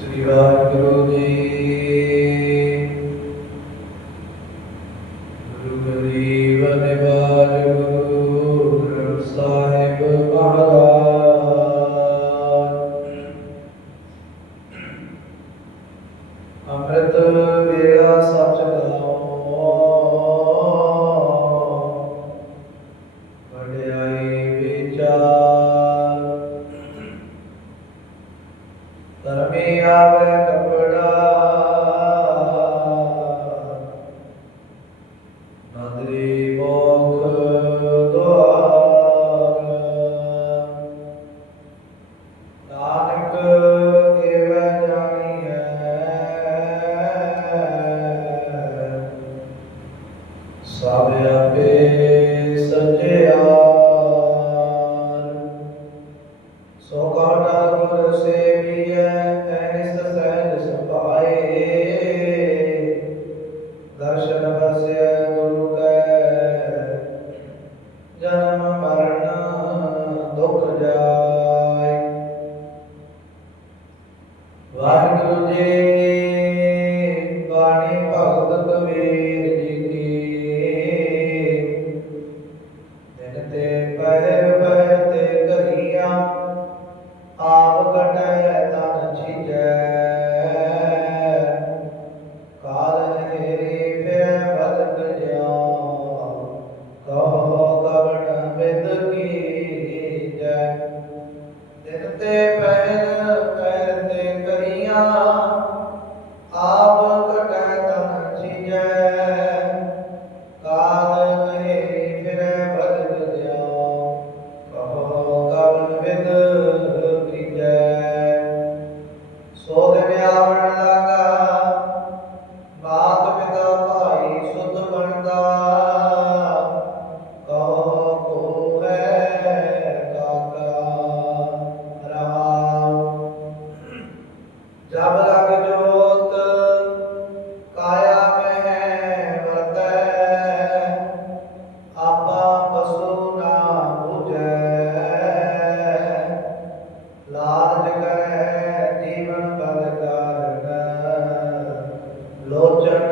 ਸ੍ਰੀ ਵਾਹਿਗੁਰੂ ਜੀ। ਗੁਰੂ ਗਰੀਬ ਨਿਵਾਜ ਗੁਰੂ ਗ੍ਰੰਥ ਸਾਹਿਬ ਮਹਾਰਾਜ। ਅੰਮ੍ਰਿਤ ਧਰਮੀ ਆਵੇ ਕਪੜਾ ਜਨਮ ਮਰਨ ਦੁਖ ਜਾਏ। ਵਾਹਿਗੁਰੂ ਜੀ ਬਾਣੀ ਭਗਤ ਕਬੀਰ ਜੀ ਕੀ। ਦਿਨ ਤੇ ਪਹਿਰ ਬਹਿਤੇ ਕਰੀਆਂ ਆਪ ਕਟੈ ਤਨ ਛਿਜੈ। ਦਿਨ ਜਬ ਲਗ ਜੋਤ ਕਾਇਆ ਮਹਿ ਵਰਤੈ, ਆਪਾ ਪਸੂ ਨਾ ਬੁਝੈ। ਲਾਲਚ ਕਰੈ ਜੀਵਨ ਬਲ ਕਾਰਨ ਲੋਚਨ